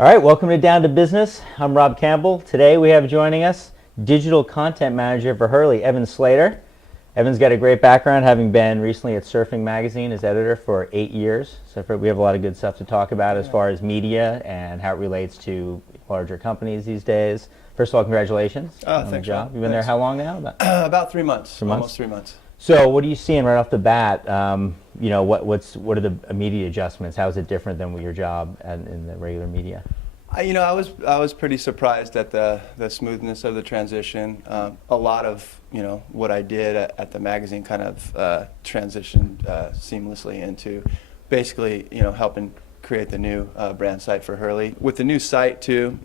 All right, welcome to Down to Business. I'm Rob Campbell. Today we have joining us Digital Content Manager for Hurley, Evan Slater. Evan's got a great background, having been recently at Surfing Magazine as editor for 8 years. So we have a lot of good stuff to talk about as far as media and how it relates to larger companies these days. First of all, congratulations on the job. You've been there how long now? About 3 months. 3 months? Almost 3 months. So what are you seeing right off the bat? What are the immediate adjustments? How is it different than your job in the regular media? I was pretty surprised at the smoothness of the transition. A lot of what I did at the magazine kind of transitioned seamlessly into basically helping create the new brand site for Hurley. With the new site too,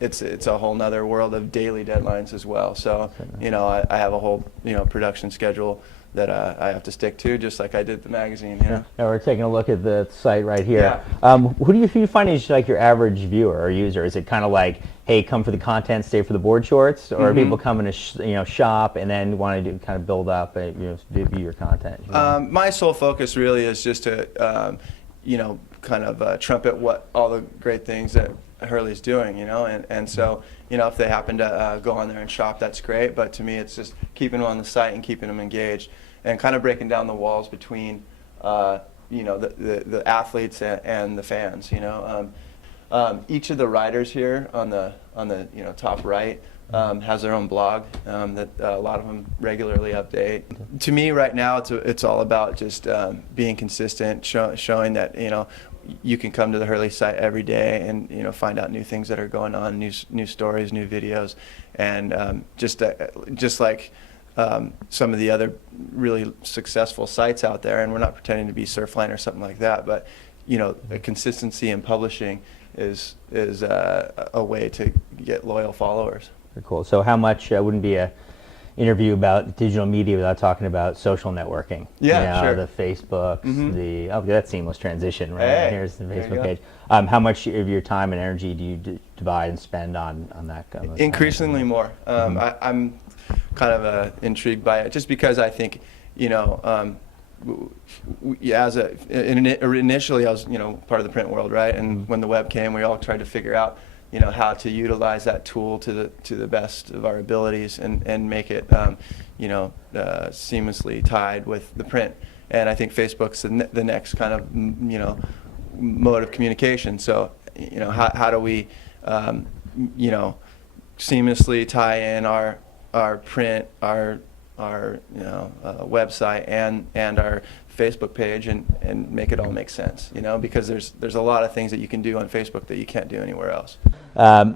it's a whole nother world of daily deadlines as well. So I have a whole production schedule that I have to stick to, just like I did the magazine. Now we're taking a look at the site right here. Yeah. Who do you find is like your average viewer or user? Is it kind of like, hey, come for the content, stay for the board shorts, or are people coming to shop and then want to kind of build up, view your content? My sole focus really is just to kind of trumpet what all the great things that Hurley's doing, and so if they happen to go on there and shop, that's great. But to me, it's just keeping them on the site and keeping them engaged, and kind of breaking down the walls between the athletes and the fans. Each of the writers here on the top right has their own blog that a lot of them regularly update. To me, right now, it's all about just being consistent, showing that you can come to the Hurley site every day and find out new things that are going on, new stories, new videos, and just like some of the other really successful sites out there. And we're not pretending to be Surfline or something like that, but the consistency in publishing is a way to get loyal followers. Very cool. So how much wouldn't be a interview about digital media without talking about social networking? Yeah, sure. The Facebook, that seamless transition, right? Hey, here's the Facebook page. How much of your time and energy do you divide and spend on that? Increasingly more. I'm kind of intrigued by it, just because I think, initially I was part of the print world, right? And when the web came, we all tried to figure out how to utilize that tool to the best of our abilities and make it seamlessly tied with the print. And I think Facebook's the next kind of mode of communication. So how do we seamlessly tie in our print, our website and our Facebook page and make it all make sense, because there's a lot of things that you can do on Facebook that you can't do anywhere else.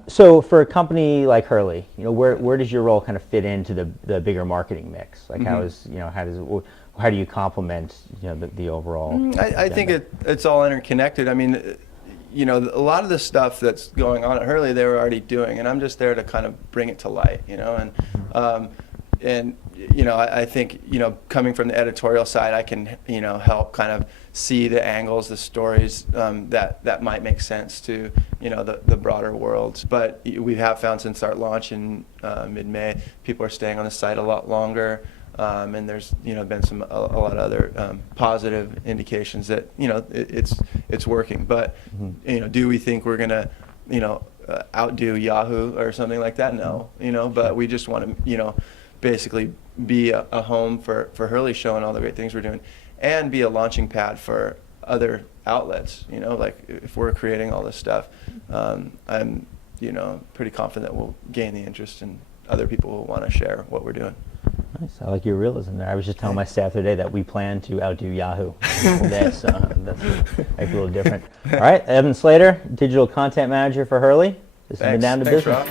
So for a company like Hurley, where does your role kind of fit into the bigger marketing mix? Like how do you complement the overall? I think it's all interconnected. I mean, a lot of the stuff that's going on at Hurley they were already doing, and I'm just there to kind of bring it to light, and I think coming from the editorial side, I can help kind of see the angles, the stories that might make sense to the broader world. But we have found since our launch in mid-May, people are staying on the site a lot longer, and there's been a lot of other positive indications that it's working. But do we think we're gonna outdo Yahoo or something like that? No, but we just want to basically be a home for Hurley, showing all the great things we're doing, and be a launching pad for other outlets. Like if we're creating all this stuff, I'm pretty confident that we'll gain the interest, and other people will want to share what we're doing. Nice. I like your realism there. I was just telling my staff the other day that we plan to outdo Yahoo today, so that's a little different. All right, Evan Slater, Digital Content Manager for Hurley. This has been Down to Business. Rob.